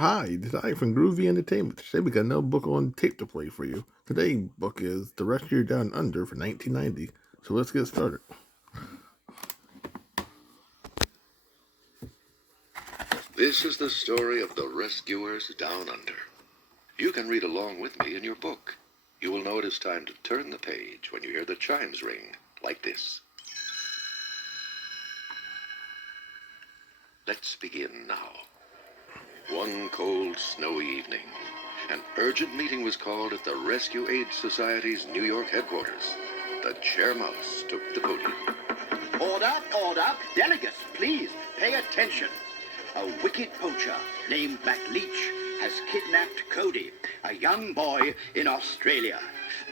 Hi, this is I from Groovy Entertainment. Today we got another book on tape to play for you. Today's book is The Rescue Down Under for 1990. So let's get started. This is the story of the rescuers down under. You can read along with me in your book. You will know it is time to turn the page when you hear the chimes ring like this. Let's begin now. One cold, snowy evening, an urgent meeting was called at the Rescue Aid Society's New York headquarters. The chairmouse took the podium. Order, order. Delegates, please pay attention. A wicked poacher named Mcleach has kidnapped Cody, a young boy in Australia.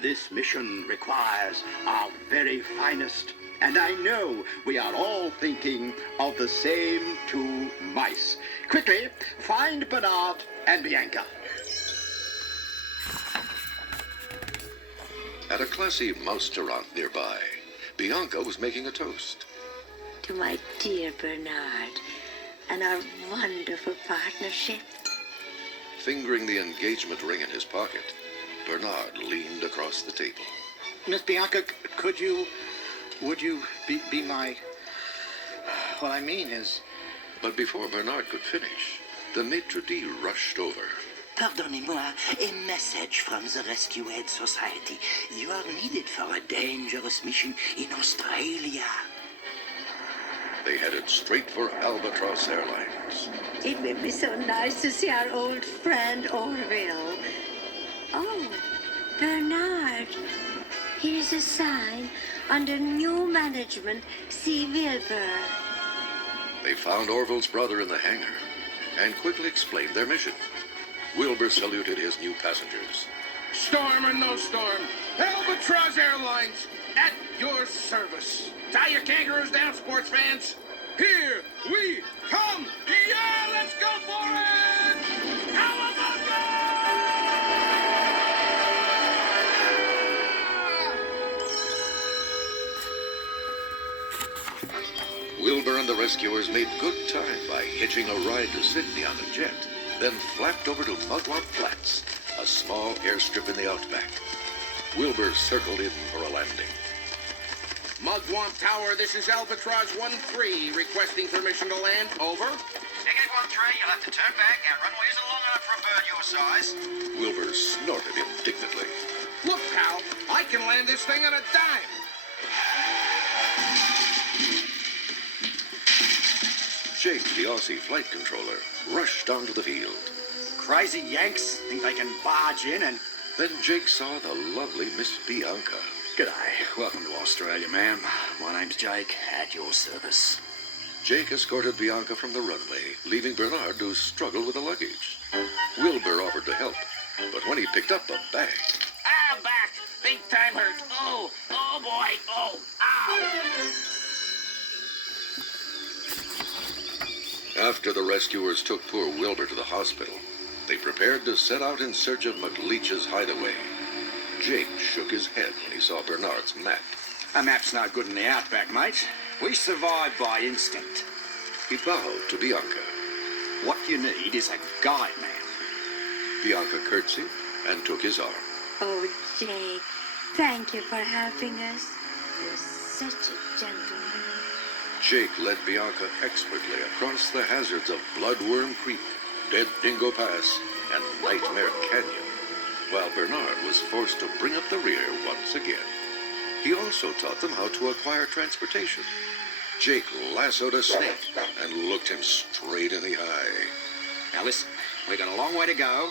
This mission requires our very finest, and I know we are all thinking of the same two mice. Quickly, find Bernard and Bianca. At a classy mouse-restaurant nearby, Bianca was making a toast. To my dear Bernard and our wonderful partnership. Fingering the engagement ring in his pocket, Bernard leaned across the table. Miss Bianca, would you be my... What I mean is... But before Bernard could finish, the maitre d' rushed over. Pardonnez-moi, a message from the Rescue Aid Society. You are needed for a dangerous mission in Australia. They headed straight for Albatross Airlines. It will be so nice to see our old friend Orville. Oh, Bernard. Here's a sign under new management. See Wilbur. They found Orville's brother in the hangar and quickly explained their mission. Wilbur saluted his new passengers. Storm or no storm, Albatross Airlines at your service. Tie your kangaroos down, sports fans. Here we come. Yeah, let's go for it. Cowabunga! Wilbur and the rescuers made good time by hitching a ride to Sydney on a jet, then flapped over to Mugwump Flats, a small airstrip in the outback. Wilbur circled in for a landing. Mugwump Tower, this is Albatross 1-3, requesting permission to land. Over. Negative 1-3, you'll have to turn back. Our runway isn't long enough for a bird your size. Wilbur snorted indignantly. Look, pal, I can land this thing on a dime. Jake, the Aussie flight controller, rushed onto the field. Crazy Yanks think they can barge in and... Then Jake saw the lovely Miss Bianca. G'day. Welcome to Australia, ma'am. My name's Jake, at your service. Jake escorted Bianca from the runway, leaving Bernard to struggle with the luggage. Wilbur offered to help, but when he picked up a bag... Ah, back. Big time hurt. Oh boy. Oh, ow. After the rescuers took poor Wilbur to the hospital, they prepared to set out in search of Mcleach's hideaway. Jake shook his head when he saw Bernard's map. A map's no good in the outback, mate. We survive by instinct. He bowed to Bianca. What you need is a guide, man. Bianca curtsied and took his arm. Oh, Jake, thank you for helping us. You're such a gentleman. Jake led Bianca expertly across the hazards of Bloodworm Creek, Dead Dingo Pass, and Nightmare Canyon, while Bernard was forced to bring up the rear once again. He also taught them how to acquire transportation. Jake lassoed a snake and looked him straight in the eye. Now listen, we've got a long way to go,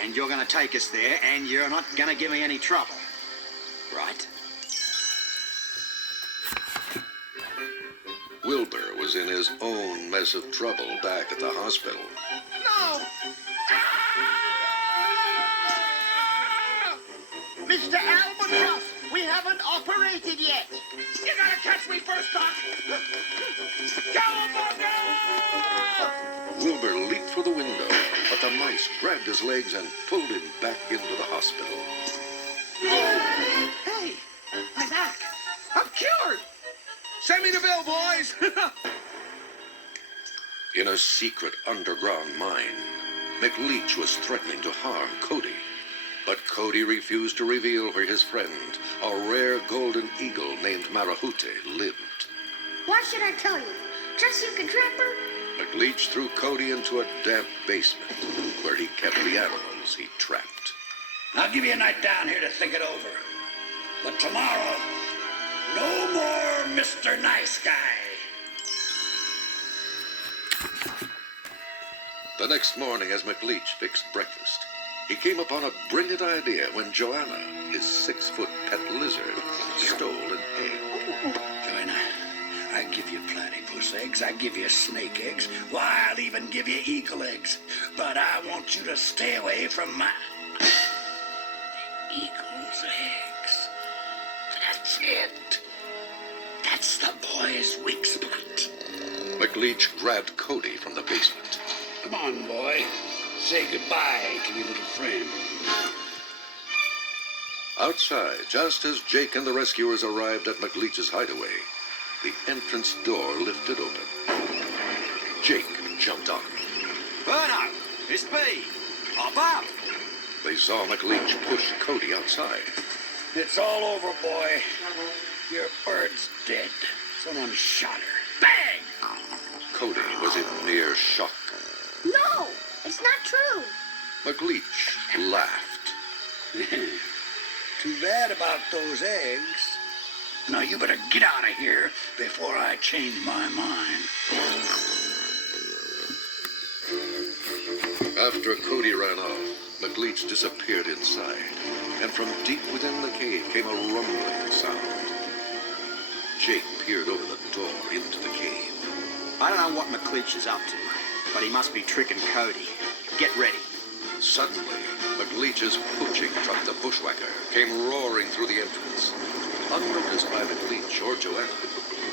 and you're going to take us there, and you're not going to give me any trouble. Right? Wilbur was in his own mess of trouble back at the hospital. No! Mr. Albatross, we haven't operated yet. You gotta catch me first, Doc. Cowabunga! Wilbur leaped for the window, but the mice grabbed his legs and pulled him back into the hospital. Hey, my back. I'm cured. Send me the bill, boys. In a secret underground mine, Mcleach was threatening to harm Cody. But Cody refused to reveal where his friend, a rare golden eagle named Marahute, lived. Why should I tell you? Just so you can trap her? Mcleach threw Cody into a damp basement where he kept the animals he trapped. I'll give you a night down here to think it over. But tomorrow, no more Mr. Nice Guy. The next morning, as Mcleach fixed breakfast, he came upon a brilliant idea when Joanna, his 6-foot pet lizard, stole an egg. Joanna, I give you platypus eggs, I give you snake eggs, why, I'll even give you eagle eggs. But I want you to stay away from my eagle's eggs. That's it. That's the boy's weak spot. Mcleach grabbed Cody from the basement. Come on, boy. Say goodbye to your little friend. Outside, just as Jake and the rescuers arrived at Mcleach's hideaway, the entrance door lifted open. Jake jumped on. Berno, it's me. Hop up. They saw Mcleach push Cody outside. It's all over, boy. Your bird's dead. Someone shot her. Bang! Cody was in near shock. No, it's not true. Mcleach laughed. Too bad about those eggs. Now you better get out of here before I change my mind. After Cody ran off, Mcleach disappeared inside, and from deep within the cave came a rumbling sound. Jake peered over the door into the cave. I don't know what Mcleach is up to, but he must be tricking Cody. Get ready. Suddenly, Mcleach's poaching truck, the Bushwhacker, came roaring through the entrance. Unnoticed by Mcleach or Joanna,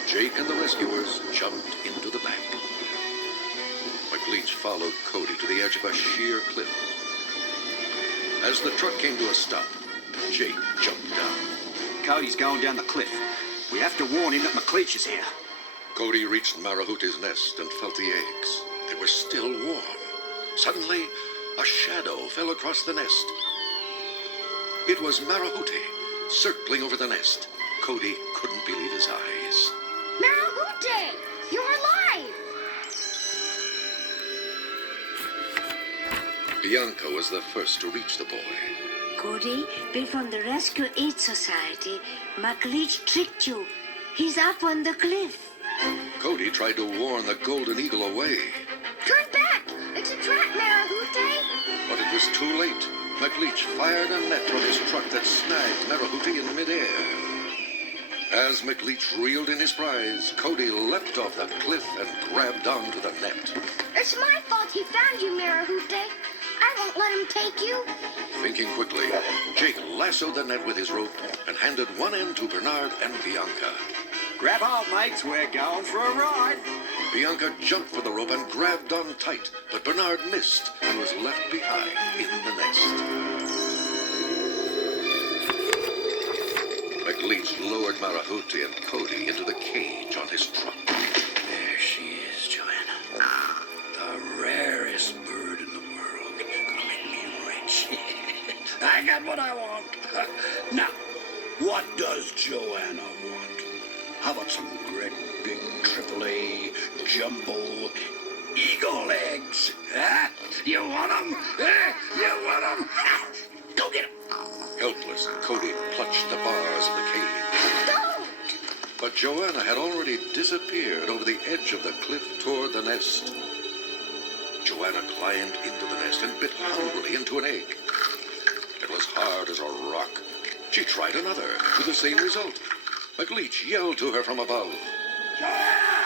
Jake and the rescuers jumped into the back. Mcleach followed Cody to the edge of a sheer cliff. As the truck came to a stop, Jake jumped down. Cody's going down the cliff. We have to warn him that Mcleach is here. Cody reached Marahute's nest and felt the eggs. They were still warm. Suddenly, a shadow fell across the nest. It was Marahute, circling over the nest. Cody couldn't believe his eyes. Marahute, you're alive. Bianca was the first to reach the boy. Cody, we're from the Rescue Aid Society. Mcleach tricked you. He's up on the cliff. Cody tried to warn the golden eagle away, Turn back! It's a trap, Marahute! but it was too late. Mcleach fired a net from his truck that snagged Marahute in midair. As Mcleach reeled in his prize, Cody leapt off the cliff and grabbed onto the net. It's my fault he found you, Marahute. I won't let him take you. Thinking quickly, Jake lassoed the net with his rope and handed one end to Bernard and Bianca. Grab hold, mates. We're going for a ride. Bianca jumped for the rope and grabbed on tight, but Bernard missed and was left behind in the nest. Mcleach lowered Marahute and Cody into the cage on his truck. There she is, Joanna. The rarest bird in the world. Gonna make me rich. I got what I want. Now, what does Joanna want? How about some great big AAA jumbo eagle eggs? Huh? You want them? You want them? Go get them. Helpless, Cody clutched the bars of the cage. Don't! But Joanna had already disappeared over the edge of the cliff toward the nest. Joanna climbed into the nest and bit hungrily into an egg. It was hard as a rock. She tried another, with the same result. Mcleach yelled to her from above. Joanna!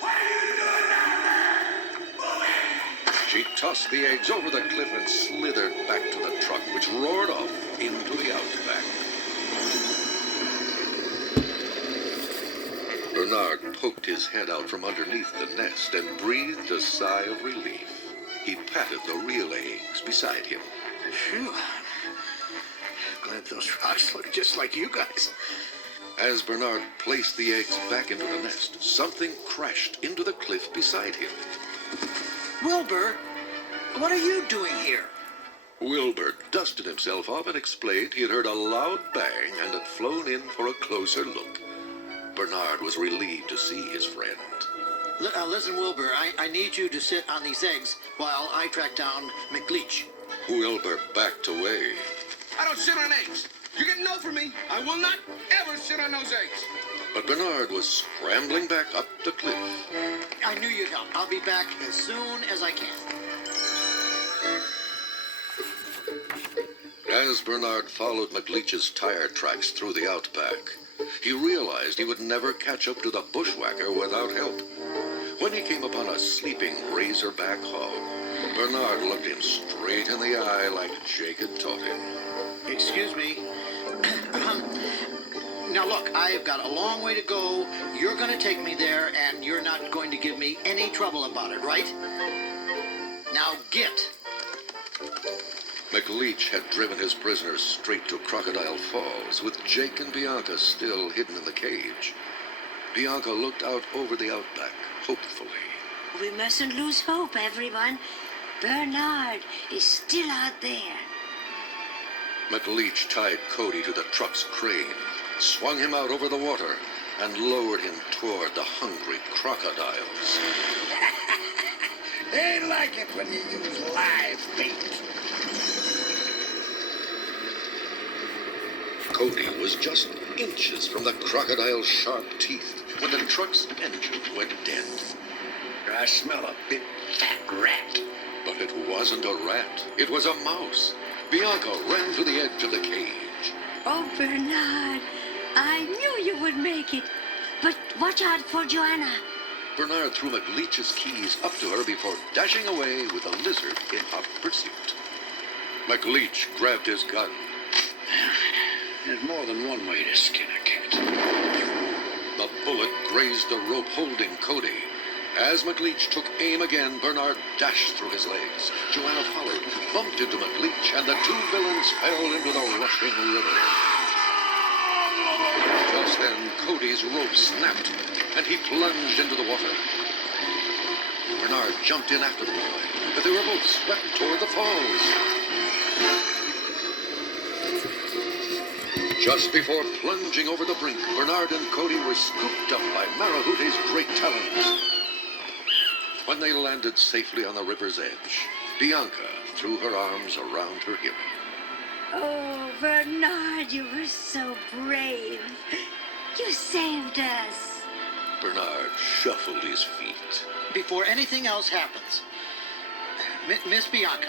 What are you doing down there? Move it! She tossed the eggs over the cliff and slithered back to the truck, which roared off into the outback. Bernard poked his head out from underneath the nest and breathed a sigh of relief. He patted the real eggs beside him. Phew. Glad those rocks look just like you guys. As Bernard placed the eggs back into the nest, something crashed into the cliff beside him. Wilbur, What are you doing here? Wilbur dusted himself off and explained he had heard a loud bang and had flown in for a closer look. Bernard was relieved to see his friend. Listen, Wilbur, I need you to sit on these eggs while I track down Mcleach. Wilbur backed away. I don't sit on eggs. You get no from me. I will not ever sit on those eggs. But Bernard was scrambling back up the cliff. I knew you'd help. I'll be back as soon as I can. As Bernard followed Mcleach's tire tracks through the outback, he realized he would never catch up to the bushwhacker without help. When he came upon a sleeping razorback hog, Bernard looked him straight in the eye like Jake had taught him. Excuse me. Now look, I've got a long way to go. You're going to take me there, and you're not going to give me any trouble about it, right? Now get. Mcleach had driven his prisoners straight to Crocodile Falls, with Jake and Bianca still hidden in the cage. Bianca looked out over the outback, hopefully. We mustn't lose hope, everyone. Bernard is still out there. Mcleach tied Cody to the truck's crane, swung him out over the water, and lowered him toward the hungry crocodiles. They like it when you use live bait. Cody was just inches from the crocodile's sharp teeth when the truck's engine went dead. I smell a big fat rat. But it wasn't a rat. It was a mouse. Bianca ran to the edge of the cage. Oh, Bernard, I knew you would make it. But watch out for Joanna. Bernard threw Mcleach's keys up to her before dashing away with the lizard in hot pursuit. Mcleach grabbed his gun. There's more than one way to skin a cat. The bullet grazed the rope holding Cody. As Mcleach took aim again, Bernard dashed through his legs. Joanna followed, bumped into Mcleach, and the two villains fell into the rushing river. Just then, Cody's rope snapped, and he plunged into the water. Bernard jumped in after the boy, but they were both swept toward the falls. Just before plunging over the brink, Bernard and Cody were scooped up by Marahute's great talons. When they landed safely on the river's edge, Bianca threw her arms around her hip. Oh, Bernard, you were so brave. You saved us. Bernard shuffled his feet. Before anything else happens, Miss Bianca,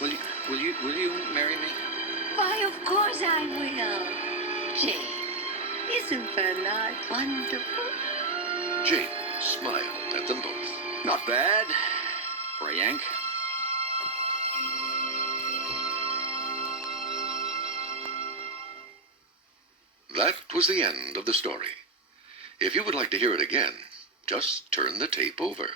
will you marry me? Why, of course I will. Jane, isn't Bernard wonderful? Jake smiled at them both. Not bad for a Yank. That was the end of the story. If you would like to hear it again, just turn the tape over.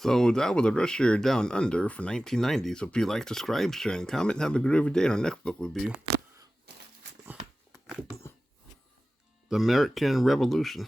So that was the Rush Year Down Under for 1990. So if you like, subscribe, share, and comment, have a groovy day. And our next book will be The American Revolution.